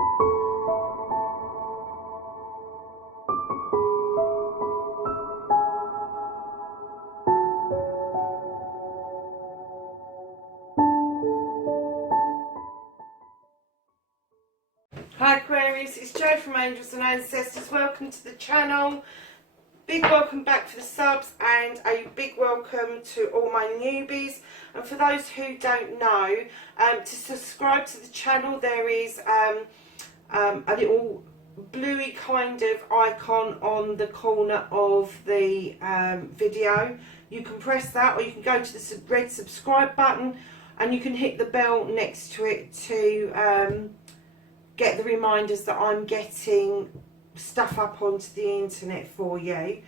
Hi Aquarius, it's Jo from Angels and Ancestors. Welcome to the channel. Big welcome back for the subs and a big welcome to all my newbies. And for those who don't know, to subscribe to the channel there is a little bluey kind of icon on the corner of the video. You can press that, or you can go to the red subscribe button and you can hit the bell next to it to get the reminders that I'm getting stuff up onto the internet for you.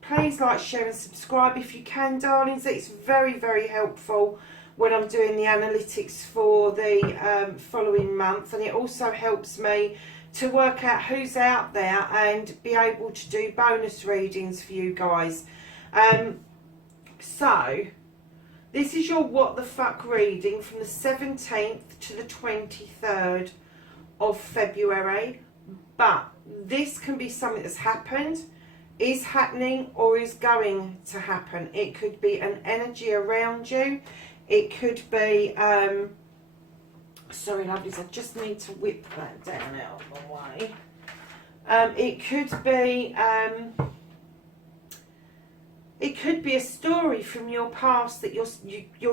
Please like, share and subscribe if you can, darlings. It's very, very helpful when I'm doing the analytics for the following month, and it also helps me to work out who's out there and be able to do bonus readings for you guys. So this is your what the fuck reading from the 17th to the 23rd of February. But this can be something that's happened, is happening, or is going to happen. It could be an energy around you. It could be, sorry lovelies, I just need to whip that down out of the way. It could be a story from your past that you're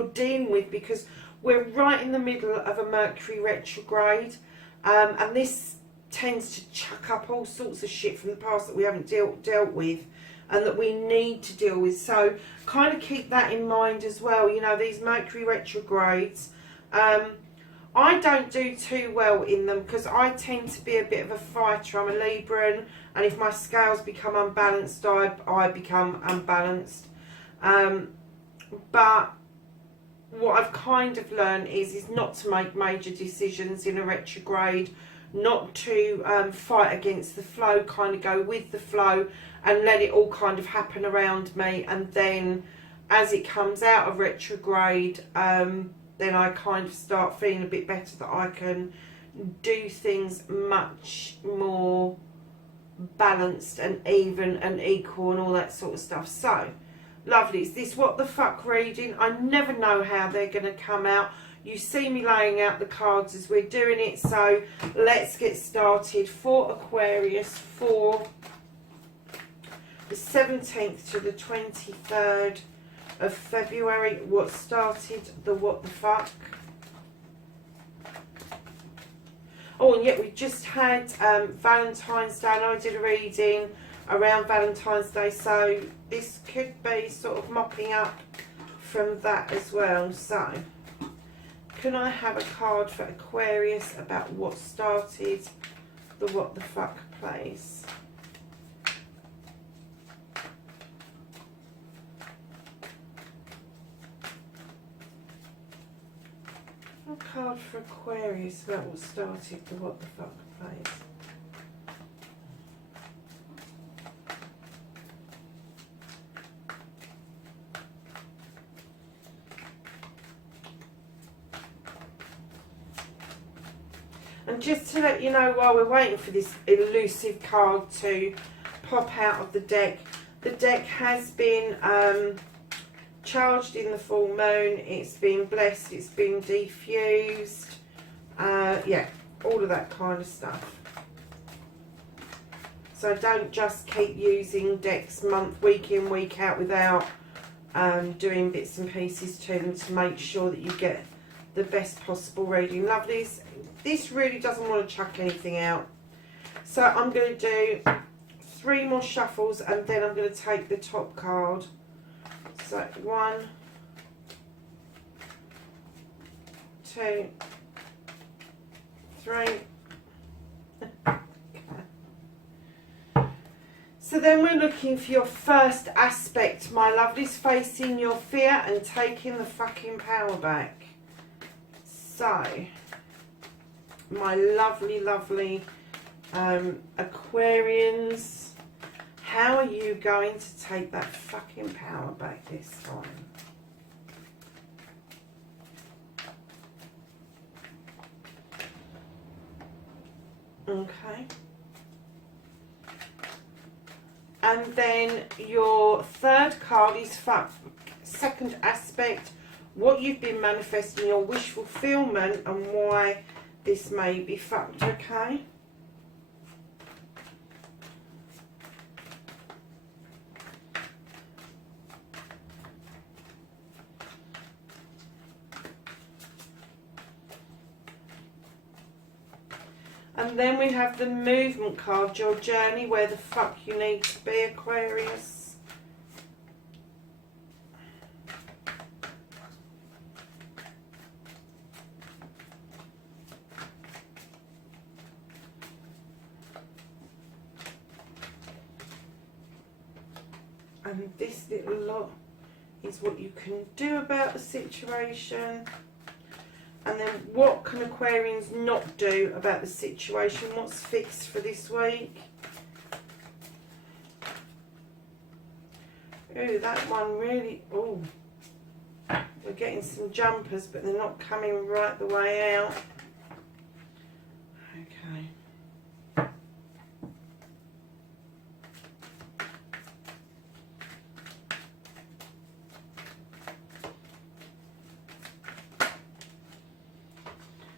dealing with, because we're right in the middle of a Mercury retrograde, and this tends to chuck up all sorts of shit from the past that we haven't dealt with and that we need to deal with. So kind of keep that in mind as well. You know, these Mercury retrogrades, I don't do too well in them because I tend to be a bit of a fighter. I'm a Libran, and if my scales become unbalanced, I become unbalanced. But what I've kind of learned is not to make major decisions in a retrograde, not to fight against the flow, kind of go with the flow and let it all kind of happen around me. And then as it comes out of retrograde, then I kind of start feeling a bit better that I can do things much more balanced and even and equal and all that sort of stuff. So, lovely. Is this what the fuck reading? I never know how they're going to come out. You see me laying out the cards as we're doing it. So, let's get started for Aquarius for the 17th to the 23rd of February. What started the what the fuck? Oh, and yet we just had Valentine's Day, and I did a reading around Valentine's Day, so this could be sort of mopping up from that as well. So can I have a card for Aquarius about what started the what the fuck, please? A card for Aquarius about what started the what the fuck, please. And just to let you know, while we're waiting for this elusive card to pop out of the deck has been charged in the full moon, it's been blessed, it's been defused, yeah, all of that kind of stuff. So don't just keep using decks week in, week out without doing bits and pieces to them to make sure that you get the best possible reading. Lovelies, this really doesn't want to chuck anything out. So I'm going to do 3 more shuffles and then I'm going to take the top card. So 1, 2, 3. So then we're looking for your first aspect, my lovelies, facing your fear and taking the fucking power back. So, my lovely, lovely Aquarians, how are you going to take that fucking power back this time? Okay. And then your third card is fuck. Second aspect, what you've been manifesting, your wish fulfillment, and why this may be fucked, okay? And then we have the movement card, your journey, where the fuck you need to be, Aquarius. And this little lot is what you can do about the situation. And then what can Aquarians not do about the situation? What's fixed for this week? Ooh, that one really... Ooh. We're getting some jumpers, but they're not coming right the way out. Okay.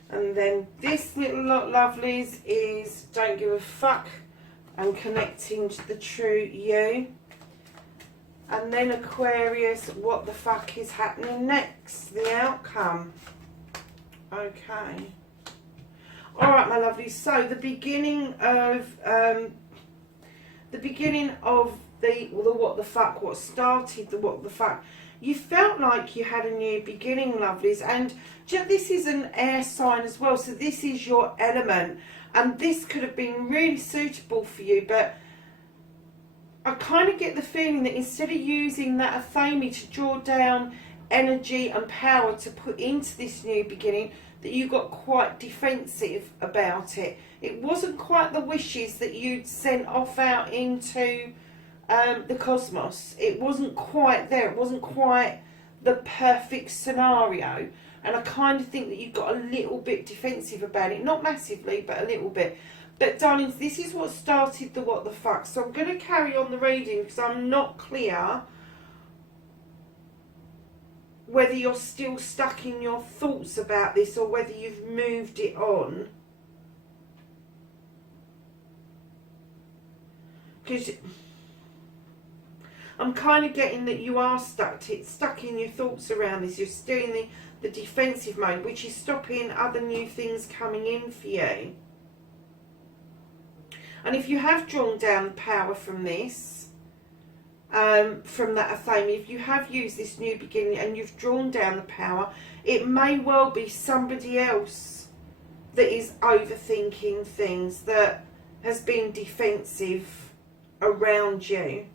And then this little lot, lovelies, is don't give a fuck and connecting to the true you. And then Aquarius, what the fuck is happening next? The outcome. Okay. Alright, my lovelies. So the beginning of the what the fuck, what started the what the fuck. You felt like you had a new beginning, lovelies, and this is an air sign as well, so this is your element, and this could have been really suitable for you, but I kind of get the feeling that instead of using that athame to draw down energy and power to put into this new beginning, that you got quite defensive about it. It wasn't quite the wishes that you'd sent off out into the cosmos. It wasn't quite there. It wasn't quite the perfect scenario, and I kind of think that you got a little bit defensive about it. Not massively, but a little bit. But darlings, this is what started the what the fuck. So I'm going to carry on the reading because I'm not clear whether you're still stuck in your thoughts about this or whether you've moved it on. Because I'm kind of getting that you are stuck in your thoughts around this. You're still in the defensive mode, which is stopping other new things coming in for you. And if you have drawn down power from this, from that athame, if you have used this new beginning and you've drawn down the power, it may well be somebody else that is overthinking things, that has been defensive around you.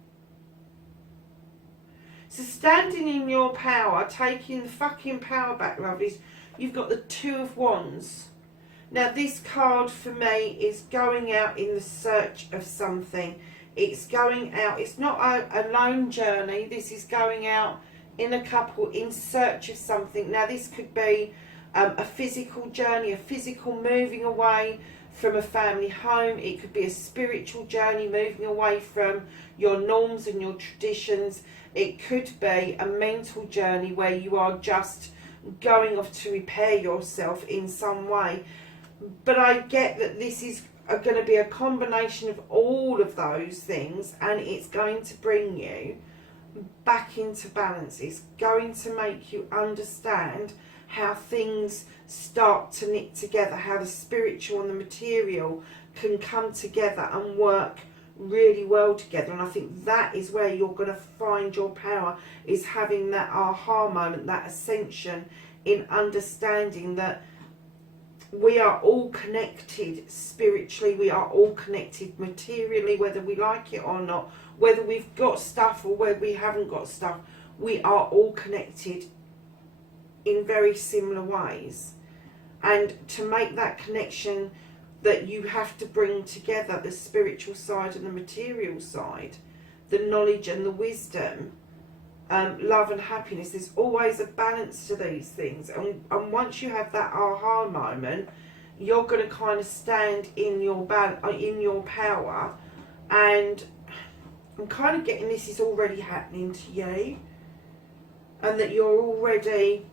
So standing in your power, taking the fucking power back, lovelies, you've got the Two of Wands. Now this card for me is going out in the search of something. It's going out, it's not a lone journey, this is going out in a couple in search of something. Now this could be a physical journey, a physical moving away from a family home. It could be a spiritual journey, moving away from your norms and your traditions. It could be a mental journey where you are just going off to repair yourself in some way. But I get that this is going to be a combination of all of those things, and it's going to bring you back into balance. It's going to make you understand how things start to knit together, how the spiritual and the material can come together and work really well together. And I think that is where you're going to find your power, is having that aha moment, that ascension in understanding that we are all connected spiritually, we are all connected materially, whether we like it or not, whether we've got stuff or whether we haven't got stuff, we are all connected in very similar ways. And to make that connection, that you have to bring together the spiritual side and the material side, the knowledge and the wisdom, love and happiness. There's always a balance to these things, and once you have that aha moment, you're going to kind of stand in your power. And I'm kind of getting this is already happening to you, and that you're already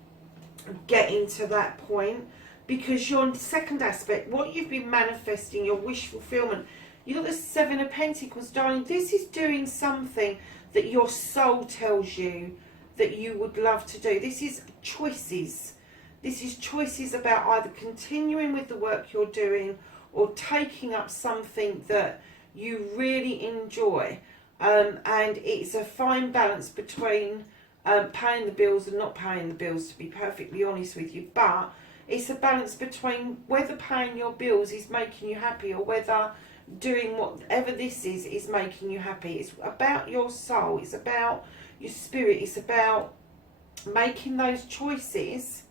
getting to that point, because your second aspect, what you've been manifesting, your wish fulfillment, you've got the Seven of Pentacles, darling. This is doing something that your soul tells you that you would love to do. This is choices. This is choices about either continuing with the work you're doing or taking up something that you really enjoy. And it's a fine balance between paying the bills and not paying the bills, to be perfectly honest with you. But it's a balance between whether paying your bills is making you happy, or whether doing whatever this is making you happy. It's about your soul, it's about your spirit, it's about making those choices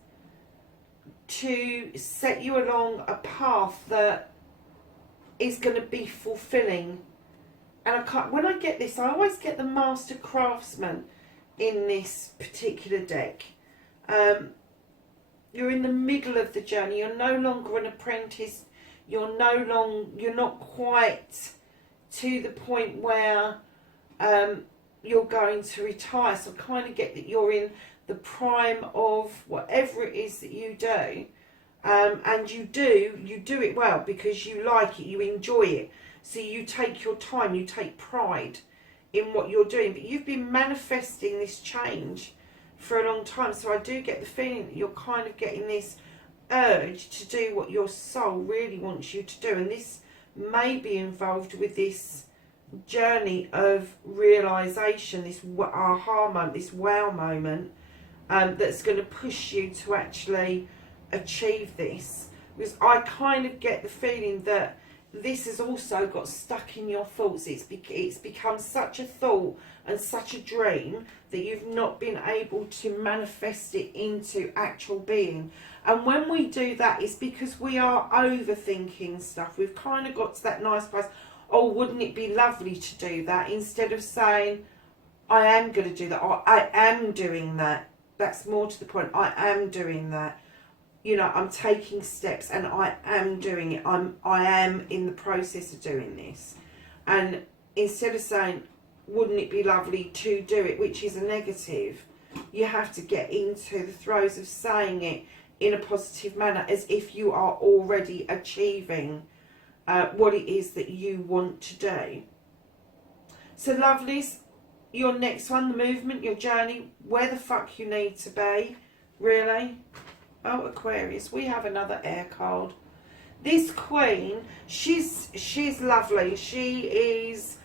to set you along a path that is going to be fulfilling. And when I get this, I always get the Master Craftsman in this particular deck. You're in the middle of the journey. You're no longer an apprentice. You're not quite to the point where you're going to retire. So I kind of get that you're in the prime of whatever it is that you do. And you do it well because you like it, you enjoy it. So you take your time, you take pride in what you're doing. But you've been manifesting this change for a long time. So I do get the feeling that you're kind of getting this urge to do what your soul really wants you to do. And this may be involved with this journey of realisation, this aha moment, this wow moment, that's going to push you to actually achieve this. Because I kind of get the feeling that this has also got stuck in your thoughts. It's become such a thought and such a dream that you've not been able to manifest it into actual being. And when we do that, it's because we are overthinking stuff. We've kind of got to that nice place, oh, wouldn't it be lovely to do that, instead of saying, I am going to do that, or I am doing that. That's more to the point. I am doing that. You know, I'm taking steps and I am doing it. I am in the process of doing this. And instead of saying, wouldn't it be lovely to do it, which is a negative, you have to get into the throes of saying it in a positive manner, as if you are already achieving what it is that you want to do. So lovelies, your next one, the movement, your journey, where the fuck you need to be, really. Oh, Aquarius, we have another air card. This queen, she's lovely. She is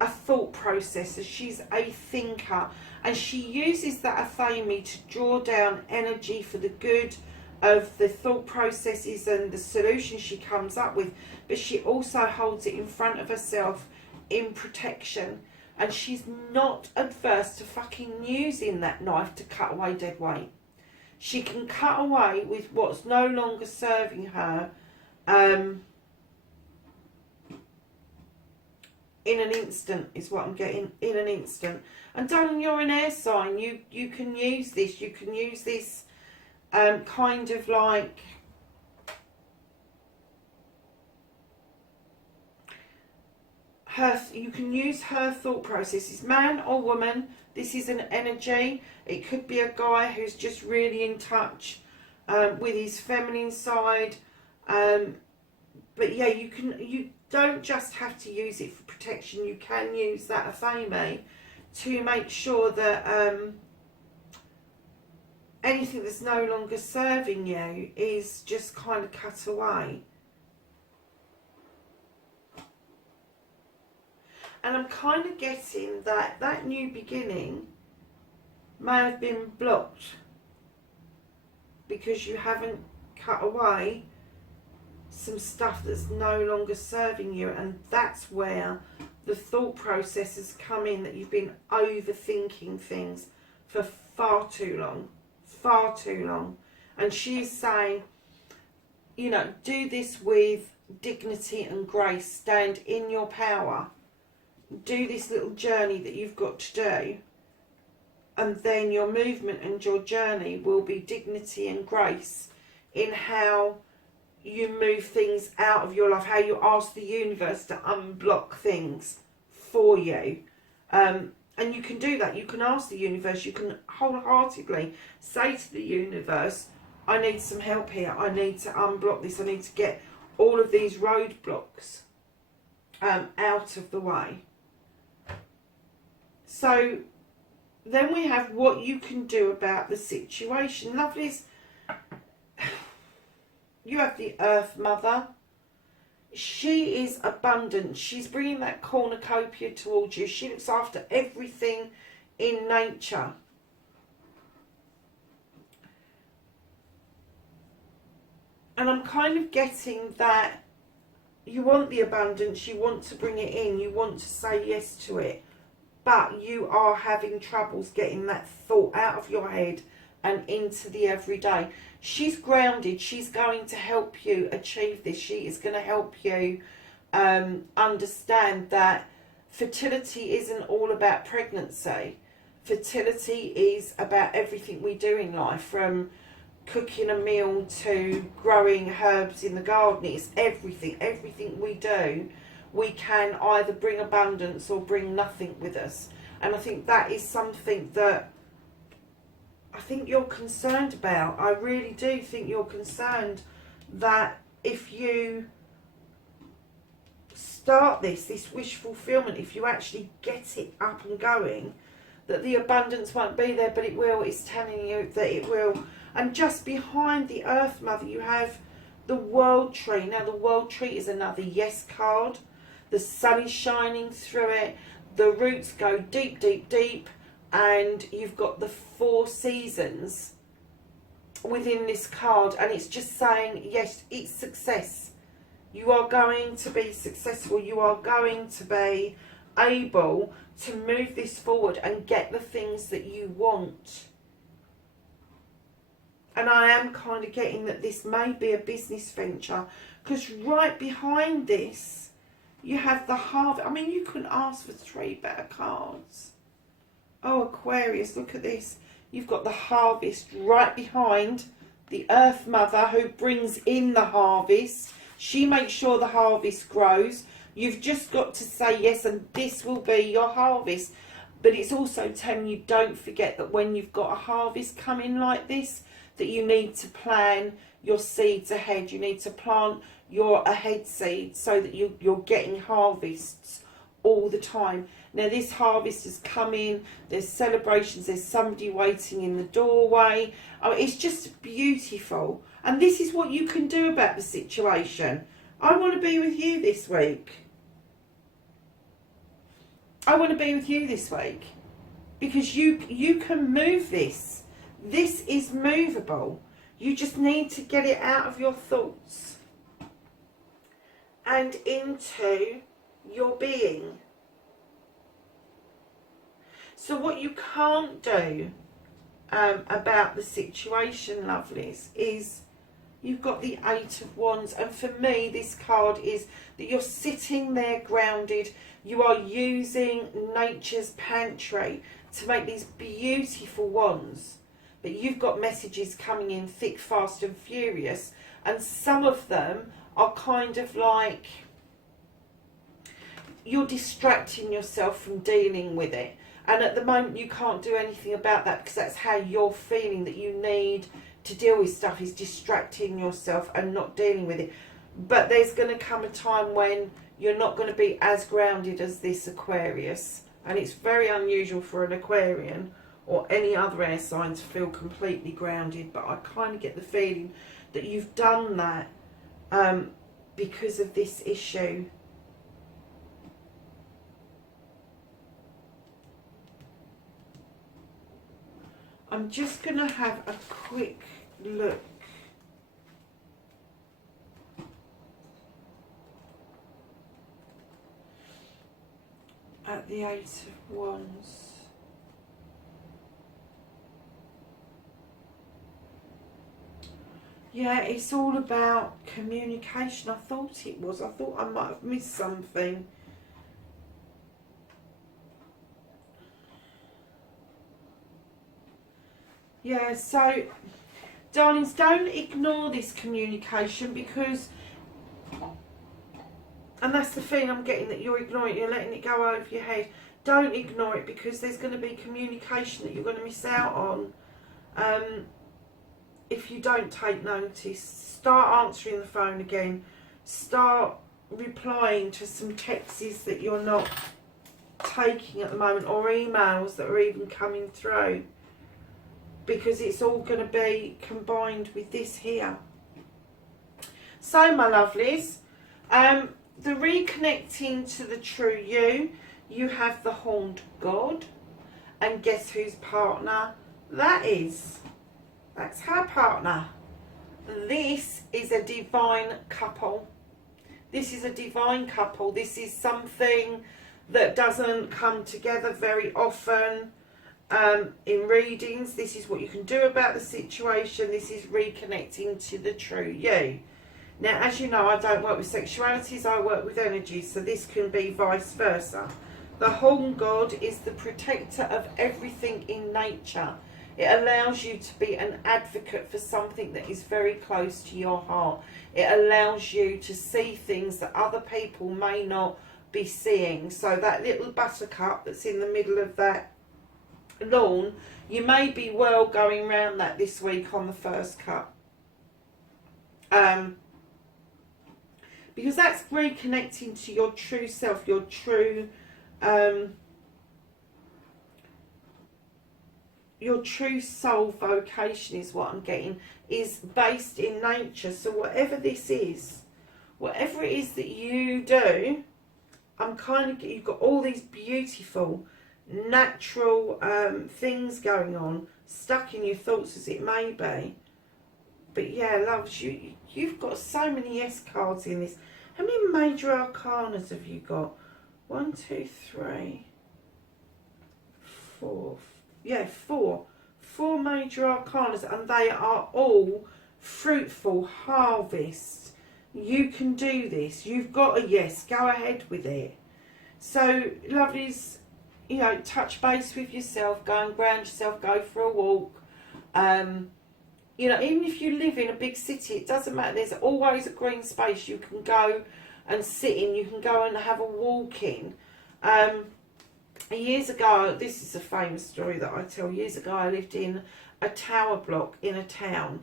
a thought processor. She's a thinker. And she uses that athame to draw down energy for the good of the thought processes and the solutions she comes up with. But she also holds it in front of herself in protection. And she's not adverse to fucking using that knife to cut away dead weight. She can cut away with what's no longer serving her in an instant, is what I'm getting, in an instant. And darling, you're an air sign. You can use this. You can use this kind of like you can use her thought processes, man or woman. This is an energy. It could be a guy who's just really in touch with his feminine side. But yeah, you don't just have to use it for protection. You can use that athame to make sure that anything that's no longer serving you is just kind of cut away. And I'm kind of getting that that new beginning may have been blocked because you haven't cut away some stuff that's no longer serving you. And that's where the thought processes come in, that you've been overthinking things for far too long. Far too long. And she's saying, you know, do this with dignity and grace. Stand in your power. Do this little journey that you've got to do, and then your movement and your journey will be dignity and grace in how you move things out of your life, how you ask the universe to unblock things for you. And you can do that. You can ask the universe, you can wholeheartedly say to the universe, I need some help here. I need to unblock this. I need to get all of these roadblocks out of the way. So then we have what you can do about the situation. Lovelies, you have the Earth Mother. She is abundant. She's bringing that cornucopia towards you. She looks after everything in nature. And I'm kind of getting that you want the abundance, you want to bring it in, you want to say yes to it, but you are having troubles getting that thought out of your head and into the everyday. She's grounded. She's going to help you achieve this. She is going to help you understand that fertility isn't all about pregnancy. Fertility is about everything we do in life, from cooking a meal to growing herbs in the garden. It's everything. Everything we do, we can either bring abundance or bring nothing with us. And I think that is something that I think you're concerned about. I really do think you're concerned that if you start this wish fulfillment, if you actually get it up and going, that the abundance won't be there, but it will. It's telling you that it will. And just behind the Earth Mother, you have the World Tree. Now, the World Tree is another yes card. The sun is shining through it. The roots go deep, deep, deep. And you've got the 4 seasons within this card. And it's just saying, yes, it's success. You are going to be successful. You are going to be able to move this forward and get the things that you want. And I am kind of getting that this may be a business venture, because right behind this, you have the Harvest. I mean, you couldn't ask for 3 better cards. Oh, Aquarius, look at this. You've got the Harvest right behind the Earth Mother, who brings in the harvest. She makes sure the harvest grows. You've just got to say yes, and this will be your harvest. But it's also telling you, don't forget that when you've got a harvest coming like this, that you need to plan your seeds ahead. You need to plant your ahead seeds so that you're getting harvests all the time. Now, this harvest has come in. There's celebrations. There's somebody waiting in the doorway. Oh, it's just beautiful. And this is what you can do about the situation. I want to be with you this week. I want to be with you this week. Because you can move this. This is movable. You just need to get it out of your thoughts and into your being. So what you can't do about the situation, lovelies, is you've got the 8 of Wands. And for me, this card is that you're sitting there grounded. You are using nature's pantry to make these beautiful wands. But you've got messages coming in thick, fast and furious. And some of them are kind of like you're distracting yourself from dealing with it. And at the moment you can't do anything about that, because that's how you're feeling, that you need to deal with stuff, is distracting yourself and not dealing with it. But there's going to come a time when you're not going to be as grounded as this Aquarius. And it's very unusual for an Aquarian or any other air sign to feel completely grounded, but I kind of get the feeling that you've done that because of this issue. I'm just going to have a quick look at the 8 of Wands. Yeah, it's all about communication. I thought it was. I thought I might have missed something. Yeah, so darlings, don't ignore this communication, because, and that's the thing I'm getting, that you're ignoring it, you're letting it go over your head. Don't ignore it, because there's going to be communication that you're going to miss out on if you don't take notice. Start answering the phone again. Start replying to some texts that you're not taking at the moment, or emails that are even coming through, because it's all going to be combined with this here. So, my lovelies, the reconnecting to the true you, you have the Horned God, and guess whose partner that is? That's her partner. This is a divine couple. This is a divine couple. This is something that doesn't come together very often in readings. This is what you can do about the situation. This is reconnecting to the true you. Now, as you know, I don't work with sexualities, I work with energy, so this can be vice versa. The Horned God is the protector of everything in nature. It allows you to be an advocate for something that is very close to your heart. It allows you to see things that other people may not be seeing. So that little buttercup that's in the middle of that lawn, you may be well going round that this week on the first cut. Because that's reconnecting to your true self, your true soul vocation is what I'm getting, is based in nature. So whatever this is, whatever it is that you do, I'm kind of, you've got all these beautiful natural things going on, stuck in your thoughts as it may be. But yeah, loves, you've got so many yes cards in this. How many major arcanas have you got? 1, 2, 3, 4. Yeah, 4. 4 major arcanas, and they are all fruitful harvest. You can do this. You've got a yes. Go ahead with it. So, lovelies, you know, touch base with yourself. Go and ground yourself. Go for a walk. You know, even if you live in a big city, it doesn't matter. There's always a green space you can go and sit in. You can go and have a walk in. Years ago, this is a famous story that I tell. Years ago, I lived in a tower block in a town,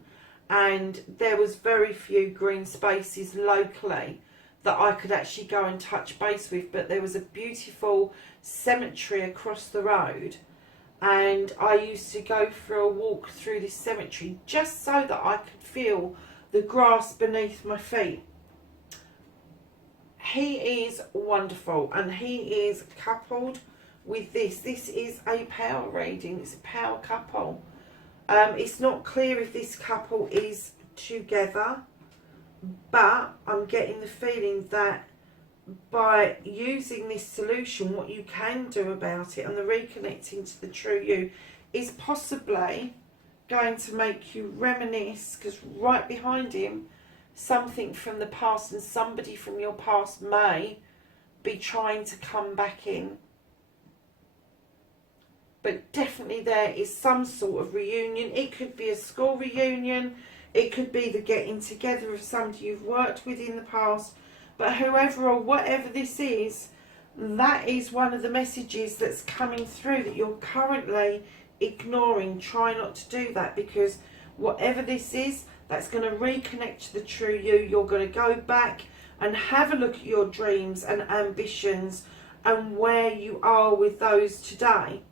and there was very few green spaces locally that I could actually go and touch base with. But there was a beautiful cemetery across the road, and I used to go for a walk through this cemetery just so that I could feel the grass beneath my feet. He is wonderful, and he is coupled with this. This is a power reading. It's a power couple. It's not clear if this couple is together, but I'm getting the feeling that by using this solution, what you can do about it and the reconnecting to the true you is possibly going to make you reminisce, because right behind him, something from the past, and somebody from your past may be trying to come back in. But definitely there is some sort of reunion. It could be a school reunion. It could be the getting together of somebody you've worked with in the past. But whoever or whatever this is, that is one of the messages that's coming through that you're currently ignoring. Try not to do that, because whatever this is, that's going to reconnect to the true you. You're going to go back and have a look at your dreams and ambitions and where you are with those today.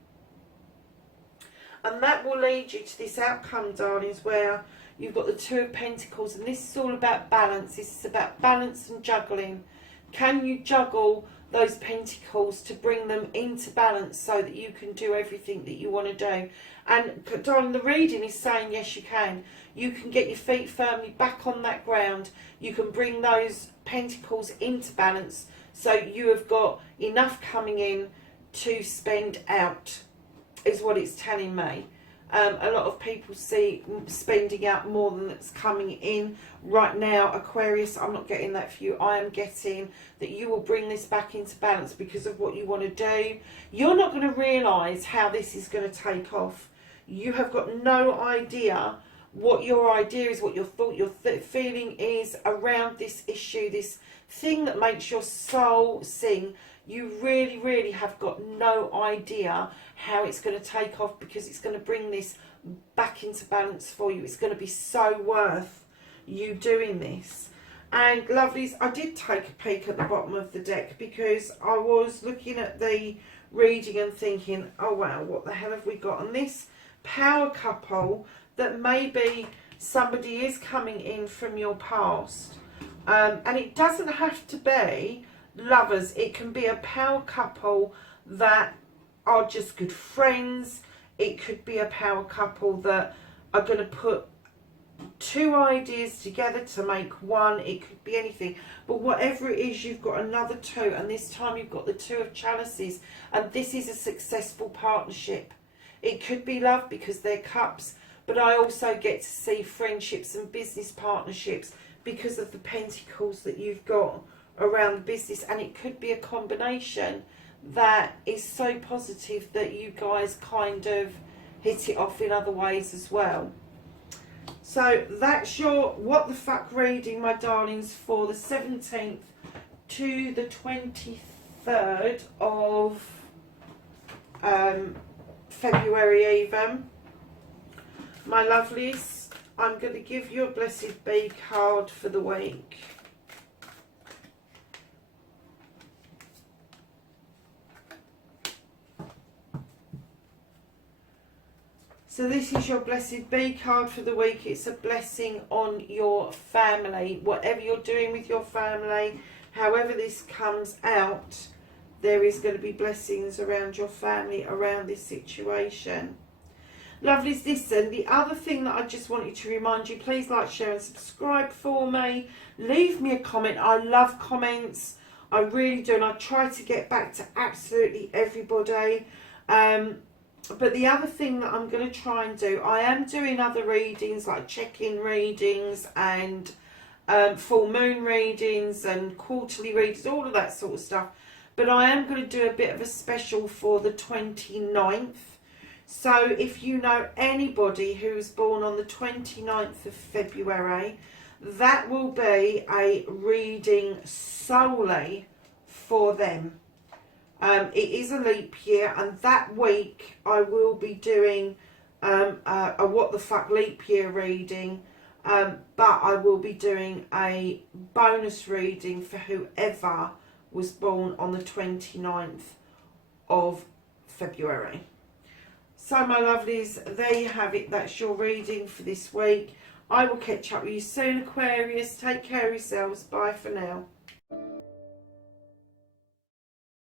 And that will lead you to this outcome, darlings, where you've got the Two of Pentacles, and this is all about balance. This is about balance and juggling. Can you juggle those pentacles to bring them into balance so that you can do everything that you want to do? And darling, the reading is saying yes, you can. You can get your feet firmly back on that ground. You can bring those pentacles into balance so you have got enough coming in to spend out, is what it's telling me. A lot of people see spending out more than that's coming in. Right now, Aquarius, I'm not getting that for you. I am getting that you will bring this back into balance because of what you want to do. You're not going to realise how this is going to take off. You have got no idea what your idea is, what your thought, your feeling is around this issue, this thing that makes your soul sing. You really, really have got no idea how it's going to take off, because it's going to bring this back into balance for you. It's going to be so worth you doing this. And lovelies, I did take a peek at the bottom of the deck, because I was looking at the reading and thinking, oh wow, what the hell have we got? And this power couple, that maybe somebody is coming in from your past. And it doesn't have to be lovers. It can be a power couple that are just good friends. It could be a power couple that are going to put two ideas together to make one. It could be anything. But whatever it is, you've got another two. And this time you've got the Two of Chalices. And this is a successful partnership. It could be love because they're cups. But I also get to see friendships and business partnerships because of the pentacles that you've got around the business. And it could be a combination that is so positive that you guys kind of hit it off in other ways as well. So that's your what the fuck reading, my darlings, for the 17th to the 23rd of February even. My lovelies, I'm going to give you a Blessed Be card for the week. So this is your Blessed Be card for the week. It's a blessing on your family. Whatever you're doing with your family, however this comes out, there is going to be blessings around your family, around this situation. Lovelies, listen, the other thing that I just wanted to remind you, please like, share and subscribe for me. Leave me a comment. I love comments. I really do. And I try to get back to absolutely everybody. But the other thing that I'm going to try and do, I am doing other readings like check-in readings and full moon readings and quarterly readings, all of that sort of stuff. But I am going to do a bit of a special for the 29th. So if you know anybody who was born on the 29th of February, that will be a reading solely for them. It is a leap year, and that week I will be doing a what the fuck leap year reading, but I will be doing a bonus reading for whoever was born on the 29th of February. So my lovelies, there you have it. That's your reading for this week. I will catch up with you soon, Aquarius. Take care of yourselves. Bye for now.